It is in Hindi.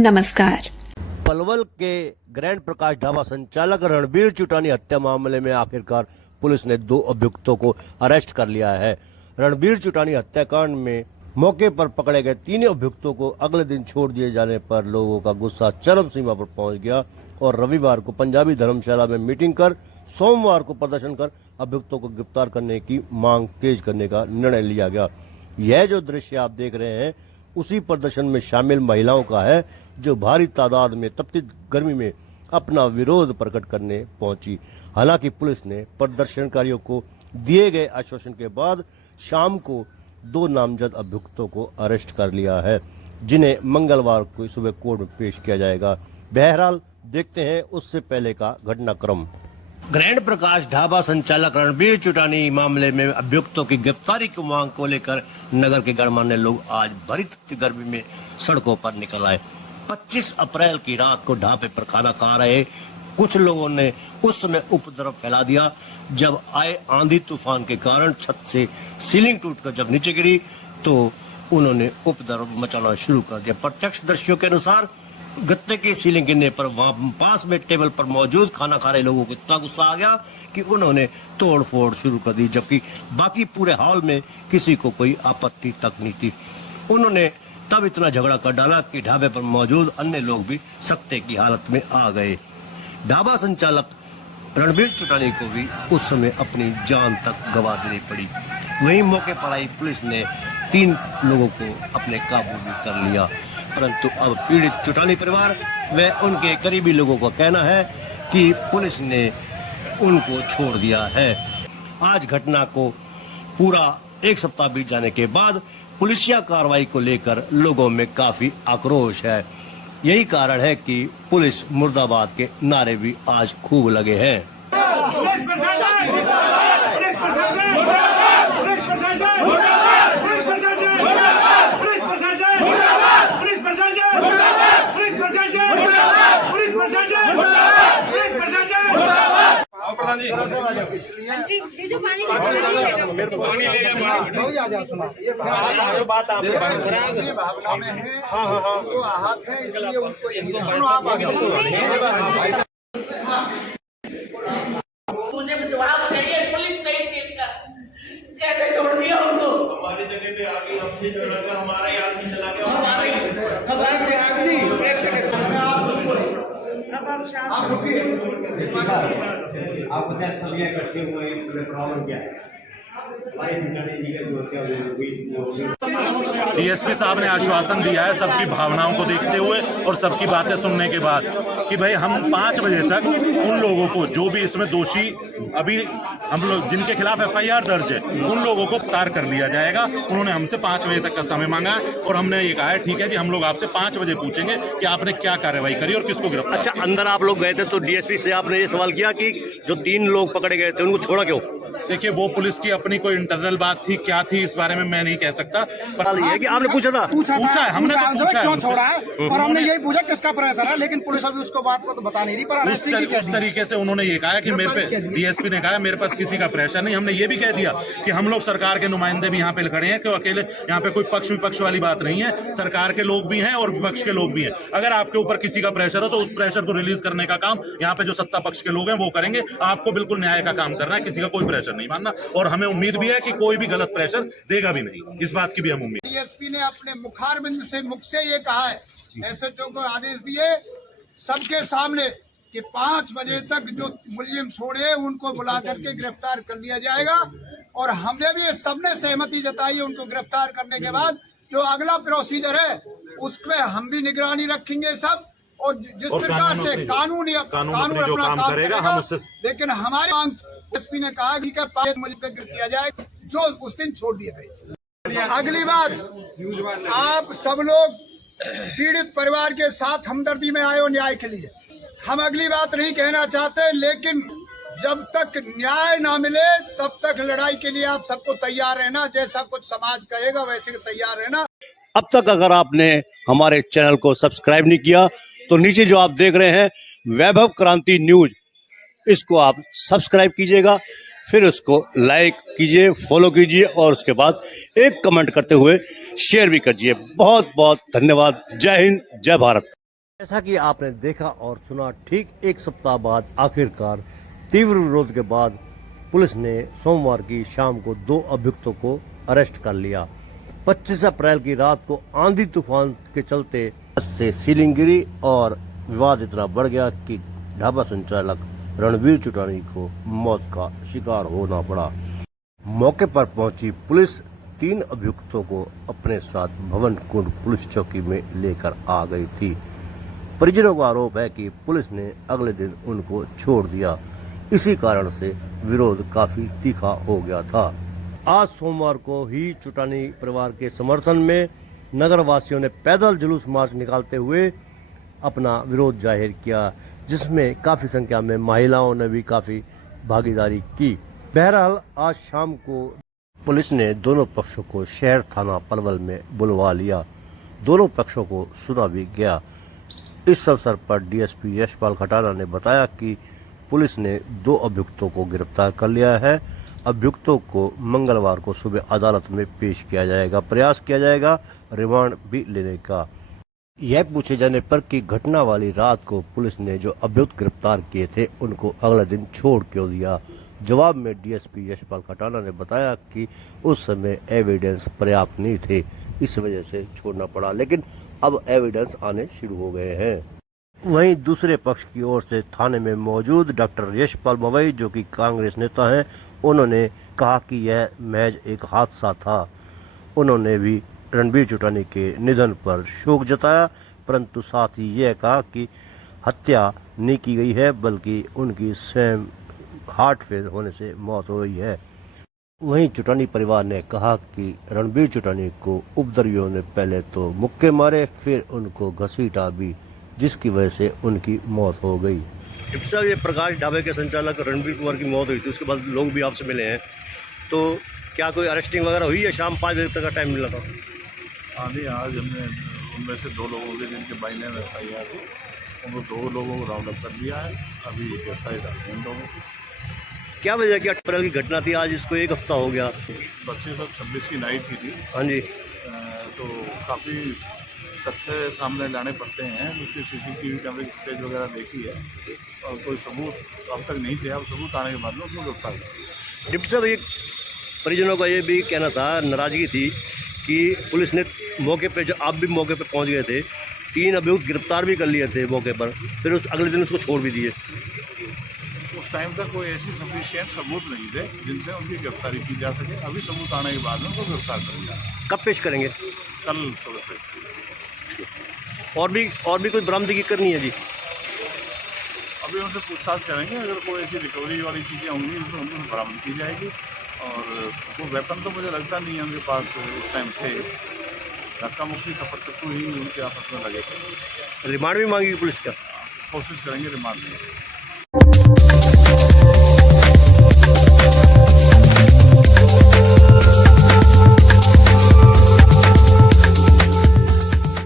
नमस्कार। पलवल के ग्रैंड प्रकाश ढाबा संचालक रणबीर चुटानी हत्या मामले में आखिरकार पुलिस ने 2 अभियुक्तों को अरेस्ट कर लिया है। रणबीर चुटानी हत्याकांड में मौके पर पकड़े गए 3 अभियुक्तों को अगले दिन छोड़ दिए जाने पर लोगों का गुस्सा चरम सीमा पर पहुंच गया और रविवार को पंजाबी धर्मशाला में मीटिंग कर सोमवार को प्रदर्शन कर अभियुक्तों को गिरफ्तार करने की मांग तेज करने का निर्णय लिया गया। यह जो दृश्य आप देख रहे हैं उसी प्रदर्शन में शामिल महिलाओं का है जो भारी तादाद में तपती गर्मी में अपना विरोध प्रकट करने पहुंची। हालांकि पुलिस ने प्रदर्शनकारियों को दिए गए आश्वासन के बाद शाम को 2 नामजद अभियुक्तों को अरेस्ट कर लिया है, जिन्हें मंगलवार को सुबह कोर्ट में पेश किया जाएगा। बहरहाल देखते हैं उससे पहले का घटनाक्रम। ग्रैंड प्रकाश ढाबा संचालक रणबीर चुटानी मामले में अभियुक्तों की गिरफ्तारी की मांग को लेकर नगर के गणमान्य लोग आज भरी गर्मी में सड़कों पर निकल आए। 25 अप्रैल की रात को ढाबे पर खाना खा रहे कुछ लोगों ने उस समय उपद्रव फैला दिया। जब आए आंधी तूफान के कारण छत से सीलिंग टूटकर जब नीचे गिरी तो उन्होंने उपद्रव मचाना शुरू कर दिया। प्रत्यक्षदर्शियों के अनुसार गत्ते की सीलिंग गिरने पर वहां पास में टेबल पर मौजूद खाना खा रहे लोगों को इतना गुस्सा आ गया कि उन्होंने तोड़ फोड़ शुरू कर दी, जबकि बाकी पूरे हॉल में किसी को कोई आपत्ति तक नहीं थी। उन्होंने तब इतना झगड़ा कर डाला कि ढाबे पर मौजूद अन्य लोग भी सख्ते की हालत में आ गए। ढाबा संचालक रणबीर चुटानी को भी उस समय अपनी जान तक गंवा देनी पड़ी। वहीं मौके पर आई पुलिस ने 3 लोगों को अपने काबू में कर लिया, परंतु अब पीड़ित चुटानी परिवार व उनके करीबी लोगों का कहना है कि पुलिस ने उनको छोड़ दिया है। आज घटना को पूरा 1 सप्ताह बीत जाने के बाद पुलिसिया कार्रवाई को लेकर लोगों में काफी आक्रोश है। यही कारण है कि पुलिस मुर्दाबाद के नारे भी आज खूब लगे हैं। जो बात आप भावना में है, वो आहत है, इसलिए उनको यही सुनो। आप आगे मुझे जवाब चाहिए, पुलिस चाहिए इसका। कैसे छोड़ दिया उनको? हमारी जगह पे आगे हमसे जो लगा हमारा ही आदमी चला गया। आप रुकिए, आप 10 सभी इकट्ठे हुए प्रॉब्लम क्या है? डीएसपी साहब ने आश्वासन दिया है सबकी भावनाओं को देखते हुए और सबकी बातें सुनने के बाद कि भाई हम 5 बजे तक उन लोगों को जो भी इसमें दोषी अभी हम लोग जिनके खिलाफ एफआईआर दर्ज है उन लोगों को गिरफ्तार कर लिया जाएगा। उन्होंने हमसे 5 बजे तक का समय मांगा है और हमने ये कहा है ठीक है जी, हम लोग आपसे 5 बजे पूछेंगे कि आपने क्या कार्रवाई करी और किसको गिरफ्तार। अच्छा, अंदर आप लोग गए थे तो डीएसपी से आपने ये सवाल किया कि जो 3 लोग पकड़े गए थे उनको छोड़ा क्यों? देखिए, वो पुलिस की अपनी कोई इंटरनल बात थी, क्या थी इस बारे में मैं नहीं कह सकता, पर ये है कि आपने पूछा था है, हमने तो पूछा क्यों छोड़ा है और हमने यही पूछा किसका प्रेशर है, लेकिन पुलिस अभी उसको बात को तो बता नहीं रही। पर उस तरीके से उन्होंने ये कहा कि मेरे पे डीएसपी ने कहा मेरे पास किसी का प्रेशर नहीं। हमने ये भी कह दिया कि हम लोग सरकार के नुमाइंदे भी यहाँ पे खड़े हैं, क्यों अकेले यहाँ पे कोई पक्ष विपक्ष वाली बात नहीं है। सरकार के लोग भी हैं और विपक्ष के लोग भी हैं। अगर आपके ऊपर किसी का प्रेशर हो तो उस प्रेशर को रिलीज करने का काम यहाँ पे जो सत्ता पक्ष के लोग हैं वो करेंगे। आपको बिल्कुल न्याय का काम करना है, किसी का कोई प्रेशर नहीं मानना और हमें उम्मीद भी है कि कोई भी गलत प्रेशर देगा भी नहीं, इस बात की भी हम उम्मीद। डीएसपी ने अपने मुखारबिंद से मुख से ये कहा है, एसएचओ को आदेश दिए सबके सामने कि 5 बजे तक जो मुलजिम छोड़े उनको बुला करके गिरफ्तार कर लिया जाएगा। और हमने भी सबने सहमति जताई है उनको गिरफ्तार करने के बाद जो अगला प्रोसीजर है उसमें हम भी निगरानी रखेंगे सब, और जिस प्रकार से कानून अपना काम करेगा हम उससे। लेकिन हमारे मांग एसपी ने कहा कि 5 मुलजिम किया जाए जो उस दिन छोड़ दिए गए। अगली बात, आप सब लोग पीड़ित परिवार के साथ हमदर्दी में आए हो न्याय के लिए। हम अगली बात नहीं कहना चाहते, लेकिन जब तक न्याय ना मिले तब तक लड़ाई के लिए आप सबको तैयार रहना। जैसा कुछ समाज कहेगा वैसे तैयार रहना। अब तक अगर आपने हमारे चैनल को सब्सक्राइब नहीं किया तो नीचे जो आप देख रहे हैं वैभव क्रांति न्यूज, इसको आप सब्सक्राइब कीजिएगा, फिर उसको लाइक कीजिए, फॉलो कीजिए और उसके बाद एक कमेंट करते हुए शेयर भी कीजिए। बहुत बहुत धन्यवाद। जय हिंद, जय भारत। जैसा कि आपने देखा और सुना, ठीक एक सप्ताह बाद आखिरकार तीव्र विरोध के बाद पुलिस ने सोमवार की शाम को 2 अभियुक्तों को अरेस्ट कर लिया। 25 अप्रैल की रात को आंधी तूफान के चलते से सीलिंग गिरी और विवाद इतना बढ़ गया कि ढाबा संचालक रणबीर चुटानी को मौत का शिकार होना पड़ा। मौके पर पहुंची पुलिस 3 अभियुक्तों को अपने साथ भवन कुंड पुलिस चौकी में लेकर आ गई थी। परिजनों का आरोप है कि पुलिस ने अगले दिन उनको छोड़ दिया। इसी कारण से विरोध काफी तीखा हो गया था। आज सोमवार को ही चुटानी परिवार के समर्थन में नगर वासियों ने पैदल जुलूस मार्च निकालते हुए अपना विरोध जाहिर किया, जिसमें काफी संख्या में महिलाओं ने भी काफी भागीदारी की। बहरहाल आज शाम को पुलिस ने दोनों पक्षों को शहर थाना पलवल में बुलवा लिया। दोनों पक्षों को सुना भी गया। इस अवसर पर डीएसपी यशपाल खटाना ने बताया कि पुलिस ने 2 अभियुक्तों को गिरफ्तार कर लिया है। अभियुक्तों को मंगलवार को सुबह अदालत में पेश किया जाएगा। प्रयास किया जाएगा रिमांड भी लेने का। यह पूछे जाने पर कि घटना वाली रात को पुलिस ने जो अभियुक्त गिरफ्तार किए थे उनको अगले दिन छोड़ क्यों दिया, जवाब में डीएसपी यशपाल खटाना ने बताया कि उस समय एविडेंस पर्याप्त नहीं थे, इस वजह से छोड़ना पड़ा, लेकिन अब एविडेंस आने शुरू हो गए हैं। वहीं दूसरे पक्ष की ओर से थाने में मौजूद डॉक्टर यशपाल मवई, जो कि कांग्रेस नेता हैं, उन्होंने कहा कि यह महज एक हादसा था। उन्होंने भी रणबीर चुटानी के निधन पर शोक जताया, परंतु साथ ही यह कहा कि हत्या नहीं की गई है, बल्कि उनकी स्वयं हार्ट फेल होने से मौत हो गई है। वहीं चुटानी परिवार ने कहा कि रणबीर चुटानी को उपद्रवियों ने पहले तो मुक्के मारे, फिर उनको घसीटा भी, जिसकी वजह से उनकी मौत हो गई। सर, ये प्रकाश ढाबे के संचालक रणबीर कुमार की मौत हुई थी, उसके बाद लोग भी आपसे मिले हैं, तो क्या कोई अरेस्टिंग वगैरह हुई है? शाम 5 बजे तक का टाइम मिला था। हाँ जी, आज हमने उनमें से 2 लोगों के जिनके बाइने में एफआईआर थी, उनको 2 लोगों को राउंड अप कर लिया है। अभी एफआईआर है इन लोगों की। क्या वजह कि 8 अप्रैल की घटना थी, आज इसको 1 हफ्ता हो गया। 25 और 26 की नाइट की थी। हाँ जी, तो काफ़ी तथ्य सामने लाने पड़ते हैं। उसकी सीसीटीवी कैमरे की फुटेज वगैरह देखी है और कोई सबूत अब तक नहीं थे। अब सबूत आने के बाद में उसको गिरफ्तार किया। डिप्टी साहब, एक परिजनों का ये भी कहना था, नाराजगी थी कि पुलिस ने मौके पे, जब आप भी मौके पे पहुंच गए थे, 3 अभियुक्त गिरफ्तार भी कर लिए थे मौके पर, फिर उस अगले दिन उसको छोड़ भी दिए। उस टाइम तक कोई ऐसी सफिशिएंट सबूत नहीं थे जिनसे उनकी गिरफ्तारी की जा सके। अभी सबूत आने के बाद में उनको गिरफ्तार करेंगे। कब पेश करेंगे? कल सुबह पेश करेंगे। और भी कोई बरामदगी करनी है जी? अभी उनसे पूछताछ करेंगे। अगर कोई ऐसी रिकवरी वाली चीज़ें होंगी तो उनको बरामद की जाएगी। और वो वेपन तो मुझे लगता नहीं है उनके पास उस टाइम थे। धक्का मुक्की थप्पड़ चप्पू ही उनके आपस में लगे थे। रिमांड भी मांगी पुलिस का? कोशिश करेंगे रिमांड में।